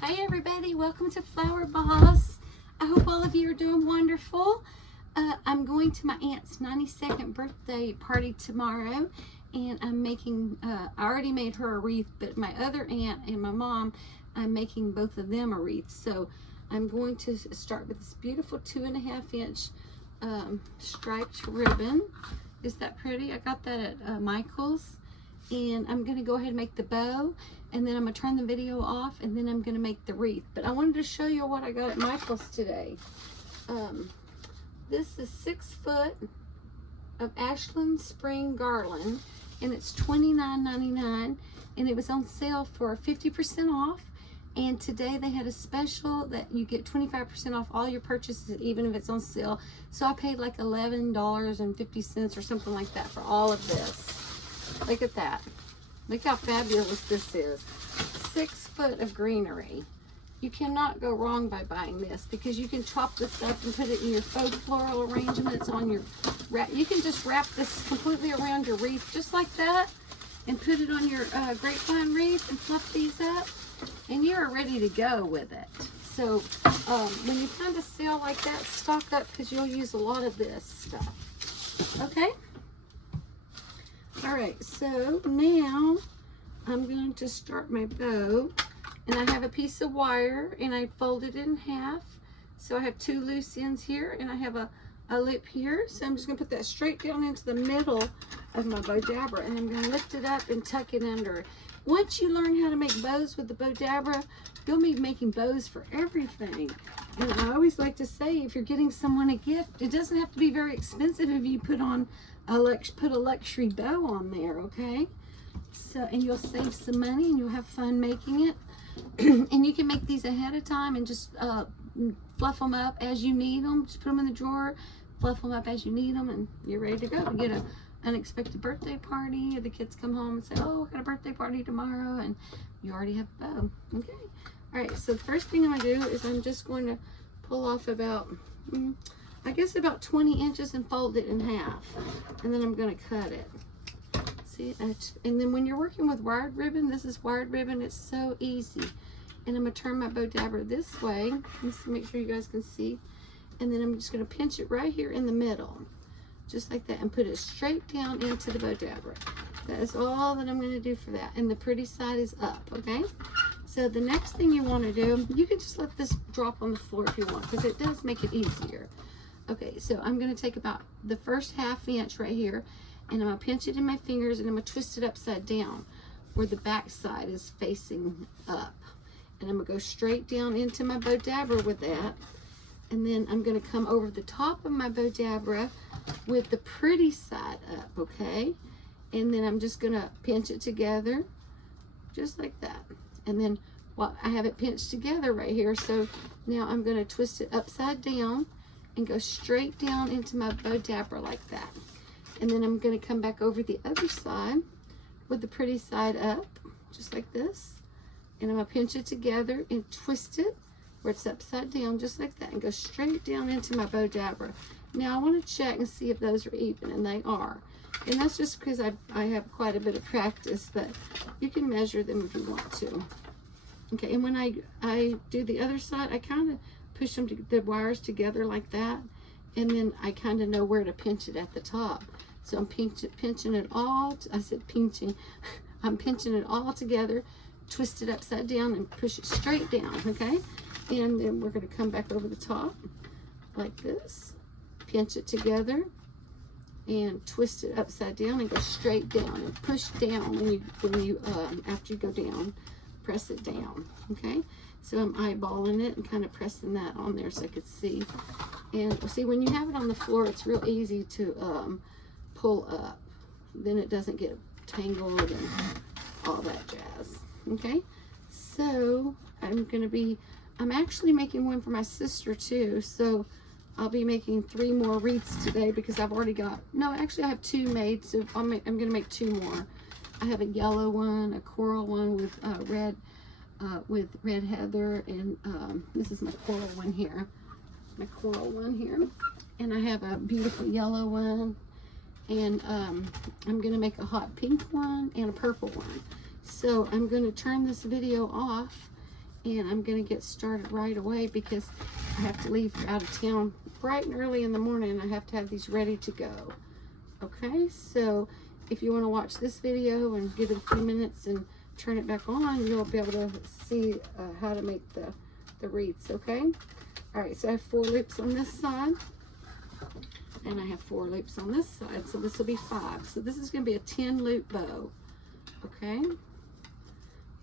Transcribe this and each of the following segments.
Hi everybody, welcome to Flower Boss. I hope all of you are doing wonderful. I'm going to my aunt's 92nd birthday party tomorrow, and I'm making, I already made her a wreath, but my other aunt and my mom, I'm making both of them a wreath. So I'm going to start with this beautiful 2.5 inch striped ribbon. Is that pretty? I got that at Michael's. And I'm going to go ahead and make the bow, and then I'm going to turn the video off, and then I'm going to make the wreath. But I wanted to show you what I got at Michael's today. This is 6 foot of Ashland Spring Garland, and it's $29.99, and it was on sale for 50% off. And today they had a special that you get 25% off all your purchases, even if it's on sale. So I paid like $11.50 or something like that for all of this. Look at that. Look how fabulous this is. 6 foot of greenery. You cannot go wrong by buying this, because you can chop this up and put it in your faux floral arrangements on your wrap. You can just wrap this completely around your wreath just like that and put it on your grapevine wreath and fluff these up, and you are ready to go with it. So when you find a sale like that, stock up, because you'll use a lot of this stuff. Okay? Alright, so now I'm going to start my bow, and I have a piece of wire and I folded it in half. So I have 2 loose ends here, and I have a lip here. So I'm just going to put that straight down into the middle of my Bowdabra, and I'm going to lift it up and tuck it under. Once you learn how to make bows with the Bowdabra, you'll be making bows for everything. And I always like to say, if you're getting someone a gift, it doesn't have to be very expensive if you put a luxury bow on there, okay? So, and you'll save some money and you'll have fun making it. And you can make these ahead of time and just fluff them up as you need them. Just put them in the drawer, fluff them up as you need them, and you're ready to go. You get an unexpected birthday party, or the kids come home and say, oh, I got a birthday party tomorrow, and you already have a bow. Okay. All right, so the first thing I'm going to do is I'm just going to pull off about, I guess about 20 inches and fold it in half. And then I'm going to cut it. See, and then when you're working with wired ribbon, this is wired ribbon, it's so easy. And I'm going to turn my Bowdabra this way. Let's make sure you guys can see. And then I'm just going to pinch it right here in the middle, just like that, and put it straight down into the Bowdabra. That is all that I'm going to do for that. And the pretty side is up, okay? So the next thing you want to do, you can just let this drop on the floor if you want, because it does make it easier. Okay, so I'm going to take about the first 1/2 inch right here, and I'm going to pinch it in my fingers, and I'm going to twist it upside down where the back side is facing up. And I'm going to go straight down into my Bowdabra with that. And then I'm going to come over the top of my Bowdabra with the pretty side up, okay? And then I'm just going to pinch it together just like that. And then, well, I have it pinched together right here, so now I'm going to twist it upside down and go straight down into my Bowdabra like that. And then I'm going to come back over the other side with the pretty side up, just like this. And I'm going to pinch it together and twist it where it's upside down, just like that, and go straight down into my Bowdabra. Now I want to check and see if those are even, and they are. And that's just because I have quite a bit of practice, but you can measure them if you want to. Okay, and when I do the other side, I kind of push the wires together like that, and then I kind of know where to pinch it at the top. So I'm pinching it all, I said pinching, I'm pinching it all together, twist it upside down and push it straight down, okay? And then we're going to come back over the top like this, pinch it together, and twist it upside down and go straight down and push down when you after you go down, press it down, okay? So I'm eyeballing it and kind of pressing that on there so I could see. And see, when you have it on the floor, it's real easy to pull up. Then it doesn't get tangled and all that jazz. Okay, so I'm actually making one for my sister too. So I'll be making 3 more wreaths today, because I've already got, no, actually I have 2 made. So I'm going to make 2 more. I have a yellow one, a coral one with red heather, and this is my coral one here. And I have a beautiful yellow one, and I'm going to make a hot pink one and a purple one. So I'm going to turn this video off, And I'm going to get started right away because I have to leave out of town bright and early in the morning, and I have to have these ready to go. Okay, so if you want to watch this video and give it a few minutes and turn it back on, you'll be able to see how to make the wreaths, okay? All right, so I have 4 loops on this side, and I have 4 loops on this side, so this will be 5. So this is going to be a 10 loop bow, okay?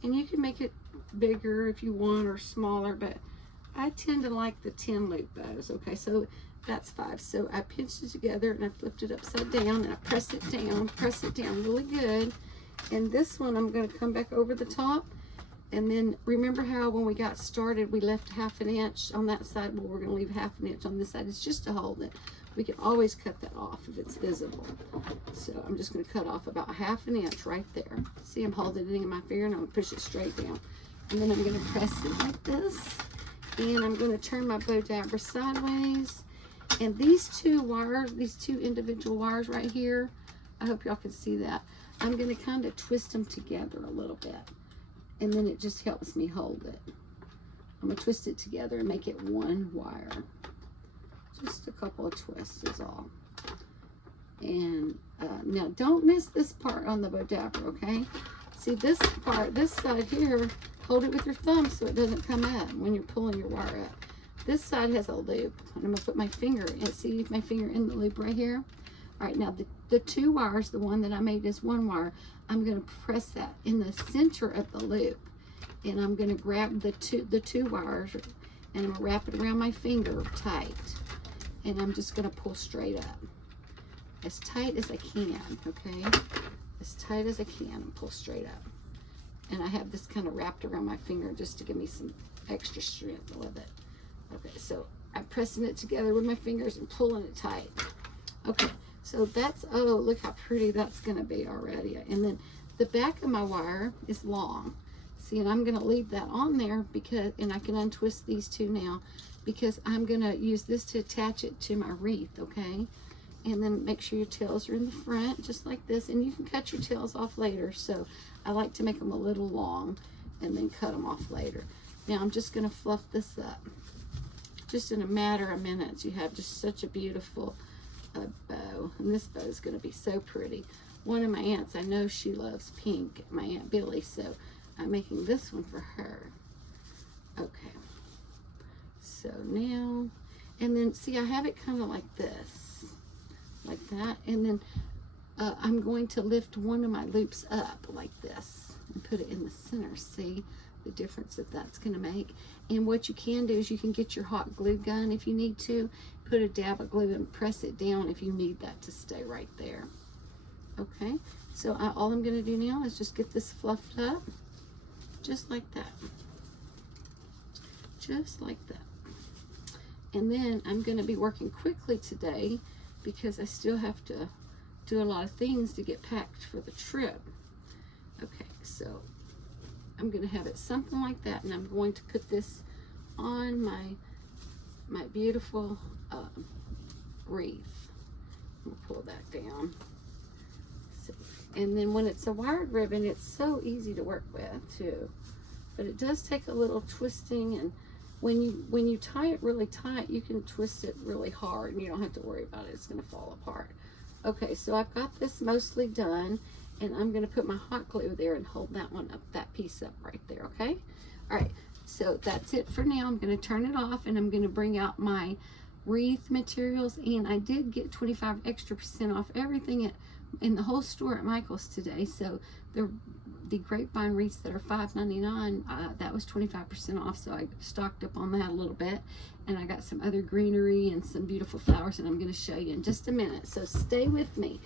And you can make it bigger if you want or smaller, but I tend to like the 10 loop bows. Okay, so that's 5. So I pinched it together and I flipped it upside down and I press it down really good. And this one I'm going to come back over the top, and then remember how when we got started we left 1/2 inch on that side. Well, we're going to leave 1/2 inch on this side. It's just to hold it. We can always cut that off if it's visible. So I'm just going to cut off about 1/2 inch right there. See, I'm holding it in my finger and I'm going to push it straight down. And then I'm going to press it like this. And I'm going to turn my Bowdabra sideways. And these 2 wires, these 2 individual wires right here, I hope y'all can see that. I'm going to kind of twist them together a little bit. And then it just helps me hold it. I'm going to twist it together and make it 1 wire. Just a couple of twists is all. And now don't miss this part on the Bowdabra, okay? See this part, this side here, hold it with your thumb so it doesn't come up when you're pulling your wire up. This side has a loop, and I'm going to put my finger in. See my finger in the loop right here? All right, now the 2 wires, the one that I made is 1 wire, I'm going to press that in the center of the loop. And I'm going to grab the two wires, and I'm going to wrap it around my finger tight. And I'm just going to pull straight up. As tight as I can, okay? As tight as I can, and pull straight up. And I have this kind of wrapped around my finger just to give me some extra strength with it. Okay, so I'm pressing it together with my fingers and pulling it tight. Okay, so that's, oh, look how pretty that's going to be already. And then the back of my wire is long. See, and I'm going to leave that on there because, and I can untwist these 2 now because I'm going to use this to attach it to my wreath, okay? And then make sure your tails are in the front, just like this. And you can cut your tails off later. So I like to make them a little long and then cut them off later. Now I'm just going to fluff this up. Just in a matter of minutes, you have just such a beautiful bow. And this bow is going to be so pretty. One of my aunts, I know she loves pink, my Aunt Billy, so I'm making this one for her. Okay. So now, and then see, I have it kind of like this. Like that, and then I'm going to lift one of my loops up like this and put it in the center. See the difference that that's going to make? And what you can do is you can get your hot glue gun if you need to, put a dab of glue and press it down if you need that to stay right there. Okay, so all I'm going to do now is just get this fluffed up just like that, just like that. And then I'm going to be working quickly today because I still have to do a lot of things to get packed for the trip. Okay, so I'm going to have it something like that, and I'm going to put this on my beautiful wreath. I'm going to pull that down. So, and then when it's a wired ribbon, it's so easy to work with too. But it does take a little twisting, and when you tie it really tight, you can twist it really hard and you don't have to worry about it. It's going to fall apart. Okay, so I've got this mostly done, and I'm going to put my hot glue there and hold that one up, that piece up right there, okay? All right, so that's it for now. I'm going to turn it off, and I'm going to bring out my wreath materials, and I did get 25% extra off everything in the whole store at Michael's today. So the grapevine wreaths that are $5.99, that was 25% off, so I stocked up on that a little bit. And I got some other greenery and some beautiful flowers, and I'm going to show you in just a minute, so stay with me.